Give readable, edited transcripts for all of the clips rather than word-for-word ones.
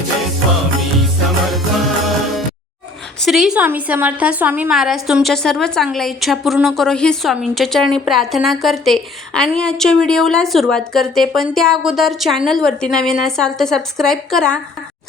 श्री स्वामी समर्थ. स्वामी महाराज तुमच्या सर्व चांगल्या इच्छा पूर्ण करो ही स्वामींच्या चरणी प्रार्थना करते आणि आजच्या व्हिडिओला सुरुवात करते. पण त्या अगोदर चॅनलवरती नवीन असाल तर सबस्क्राईब करा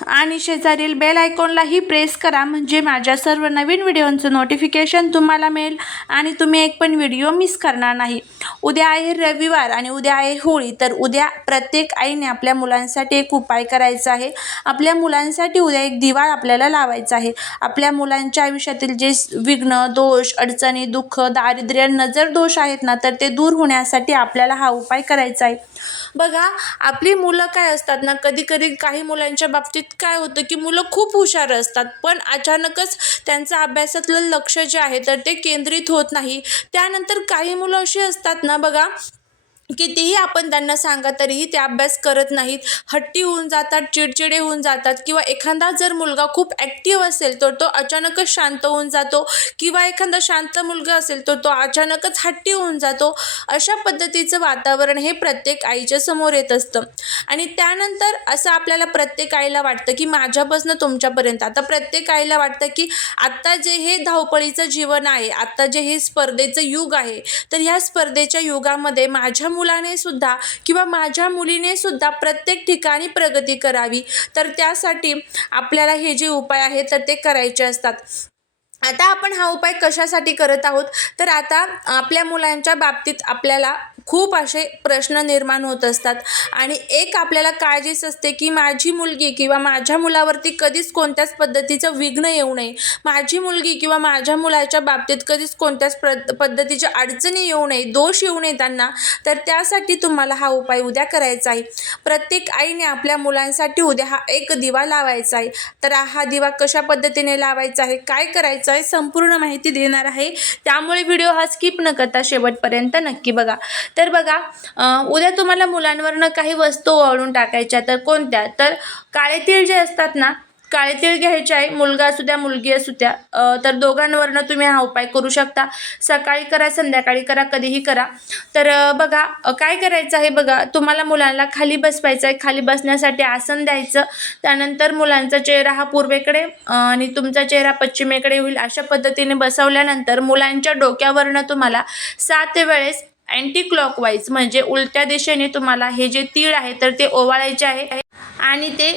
आणि शेजारील बेल आयकॉनलाही प्रेस करा, म्हणजे माझ्या सर्व नवीन व्हिडिओंचं नोटिफिकेशन तुम्हाला मिळेल आणि तुम्ही एक पण व्हिडिओ मिस करणार नाही. उद्या आहे रविवार आणि उद्या आहे होळी. तर उद्या प्रत्येक आईने आपल्या मुलांसाठी एक उपाय करायचा आहे. आपल्या मुलांसाठी उद्या एक दिवा आपल्याला लावायचा आहे. आपल्या मुलांच्या आयुष्यातील जे विघ्न, दोष, अडचणी, दुःख, दारिद्र्य, नजर दोष आहेत ना, तर ते दूर होण्यासाठी आपल्याला हा उपाय करायचा आहे. बघा, आपली मुलं काय असतात ना, कधी कधी काही मुलांच्या बाबतीत काय होतं की मुलं खूप हुशार असतात, पण अचानकच त्यांचं अभ्यासातलं लक्ष जे आहे तर ते केंद्रित होत नाही. त्यानंतर काही मुलं अशी असतात ना बघा, कितीही आपण त्यांना सांगा तरीही ते अभ्यास करत नाहीत, हट्टी होऊन जातात, चिडचिडे होऊन जातात. किंवा एखादा जर मुलगा खूप ॲक्टिव्ह असेल तर तो अचानकच शांत होऊन जातो, किंवा एखादा शांत मुलगा असेल तर तो अचानकच हट्टी होऊन जातो. अशा पद्धतीचं वातावरण हे प्रत्येक आईच्या समोर येत असतं. आणि त्यानंतर असं आपल्याला प्रत्येक आईला वाटतं की माझ्यापासून तुमच्यापर्यंत, आता प्रत्येक आईला वाटतं की आत्ता जे हे धावपळीचं जीवन आहे, आत्ता जे हे स्पर्धेचं युग आहे, तर ह्या स्पर्धेच्या युगामध्ये माझ्या मुलाने सुद्धा किंवा माझ्या मुलीने सुद्धा प्रत्येक ठिकाणी प्रगती करावी. तर त्यासाठी आपल्याला हे जे उपाय आहेत तर ते करायचे असतात. आता आपण हा उपाय कशासाठी करत आहोत, तर आता आपल्या मुलांच्या बाबतीत आपल्याला खूप असे प्रश्न निर्माण होत असतात आणि एक आपल्याला काळजीच असते की माझी मुलगी किंवा माझ्या मुलावरती कधीच कोणत्याच पद्धतीचं विघ्न येऊ नये, माझी मुलगी किंवा माझ्या मुलाच्या बाबतीत कधीच कोणत्याच पद्धतीच्या अडचणी येऊ नये, दोष येऊ नये त्यांना. तर त्यासाठी तुम्हाला हा उपाय उद्या करायचा आहे. प्रत्येक आईने आपल्या मुलांसाठी उद्या हा एक दिवा लावायचा आहे. तर हा दिवा कशा पद्धतीने लावायचा आहे, काय करायचं आहे, संपूर्ण माहिती देणार आहे. त्यामुळे व्हिडिओ हा स्किप न करता शेवटपर्यंत नक्की बघा. तर बघा, उद्या तुम्हाला मुलांवरनं काही वस्तू ओवाळून टाकायच्या. तर कोणत्या, तर काळे तीळ जे असतात ना, काळे तीळ घ्यायचे आहे. मुलगा असू द्या, मुलगी असू द्या, तर दोघांवरनं तुम्ही हा उपाय करू शकता. सकाळी करा, संध्याकाळी करा, कधीही करा. तर बघा काय करायचं आहे. बघा, तुम्हाला मुलांना खाली बसवायचं आहे. खाली बसण्यासाठी आसन द्यायचं. त्यानंतर मुलांचा चेहरा हा पूर्वेकडे आणि तुमचा चेहरा पश्चिमेकडे होईल. अशा पद्धतीने बसवल्यानंतर मुलांच्या डोक्यावरनं तुम्हाला 7 वेळेस अँटी क्लॉकवाईज म्हणजे उलट्या दिशेने तुम्हाला हे जे तीळ आहे तर ते ओवाळायचे आहे. आणि ते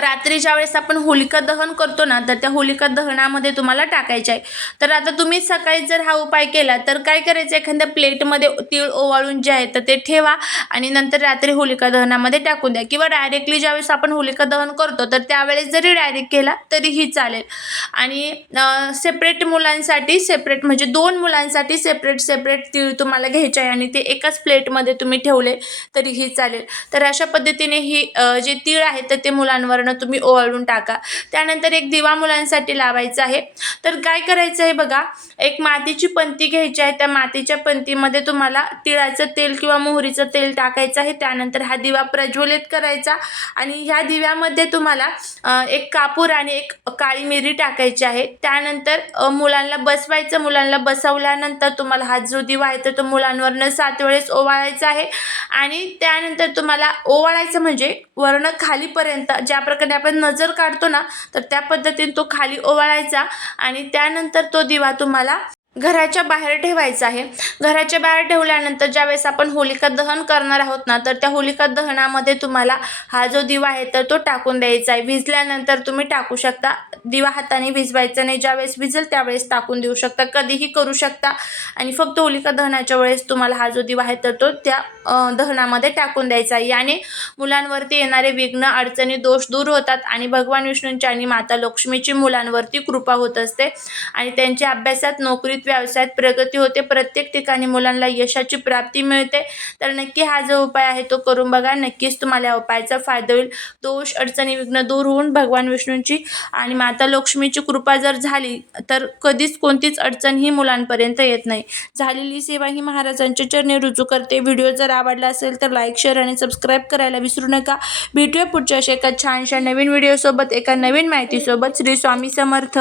रात्रीच्या वेळेस आपण होलिका दहन करतो ना, तर त्या होलिका दहनामध्ये तुम्हाला टाकायचे आहे. तर आता तुम्ही सकाळी जर हा उपाय केला तर काय करायचं, एखाद्या प्लेटमध्ये तीळ ओवाळून जे आहे तर ते ठेवा आणि नंतर रात्री होलिका दहनामध्ये टाकून द्या. किंवा डायरेक्टली ज्यावेळेस आपण होलिका दहन करतो तर त्यावेळेस जरी डायरेक्ट केला तरीही चालेल. आणि सेपरेट मुलांसाठी सेपरेट म्हणजे 2 मुलांसाठी सेपरेट तीळ तुम्हाला घ्यायचे आहे आणि ते एकाच प्लेटमध्ये तुम्ही ठेवले तरीही चालेल. तर अशा पद्धतीने ही जे तीळ आहे तर ते मुलांवरनं तुम्ही ओवाळून टाका. त्यानंतर एक दिवा मुलांसाठी लावायचा आहे. तर काय करायचं आहे बघा, एक मातीची पंती घ्यायची आहे. त्या मातीच्या पंतीमध्ये तुम्हाला तिळाचं तेल किंवा मोहरीचं तेल टाकायचं आहे. त्यानंतर हा दिवा प्रज्वलित करायचा आणि ह्या दिव्यामध्ये तुम्हाला एक कापूर आणि एक काळी मिरी टाकायची आहे. त्यानंतर मुलांना बसवायचं. मुलांना बसवल्यानंतर तुम्हाला हा जो दिवा आहे तर तो मुलांवरनं 7 वेळेस ओवाळायचा आहे. आणि त्यानंतर तुम्हाला ओवाळायचं म्हणजे वर्ण खालीपर्यंत, ज्या प्रकारे आपण नजर काढतो ना, तर त्या पद्धतीने तो खाली ओवाळायचा आणि त्यानंतर तो दिवा तुम्हाला घराच्या बाहेर ठेवायचा आहे. घराच्या बाहेर ठेवल्यानंतर ज्यावेळेस आपण होलिका दहन करणार आहोत ना, तर त्या होलिका दहनामध्ये तुम्हाला हा जो दिवा आहे तर तो टाकून द्यायचा आहे. विझल्यानंतर तुम्ही टाकू शकता. दिवा हाताने भिजवायचा नाही, ज्यावेळेस भिजेल त्यावेळेस टाकून देऊ शकता, कधीही करू शकता. आणि फक्त होलिका दहनाच्या वेळेस तुम्हाला हा जो दिवा आहे तर तो त्या दहनामध्ये टाकून द्यायचा आहे. याने मुलांवरती येणारे विघ्न, अडचणी, दोष दूर होतात आणि भगवान विष्णूंची आणि माता लक्ष्मीची मुलांवरती कृपा होत असते आणि त्यांच्या अभ्यासात, नोकरीत, व्यवसायात प्रगती होते. प्रत्येक ठिकाणी मुलांना यशाची प्राप्ती मिळते. तर नक्की हा जो उपाय आहे तो करून बघा. नक्कीच तुम्हाला या उपायाचा फायदा होईल. दोष, अडचणी, विघ्न दूर होऊन भगवान विष्णूंची आणि माता लक्ष्मीची कृपा जर झाली तर कधीच कोणतीच अडचण ही मुलांपर्यंत येत नाही. झालेली सेवा ही महाराजांच्या चरणी रुजू करते. व्हिडिओ जर आवडला असेल तर लाईक, शेअर आणि सबस्क्राईब करायला विसरू नका. भेटूया पुढच्या अशा एका छानशा नवीन व्हिडिओसोबत, एका नवीन माहितीसोबत. श्री स्वामी समर्थ.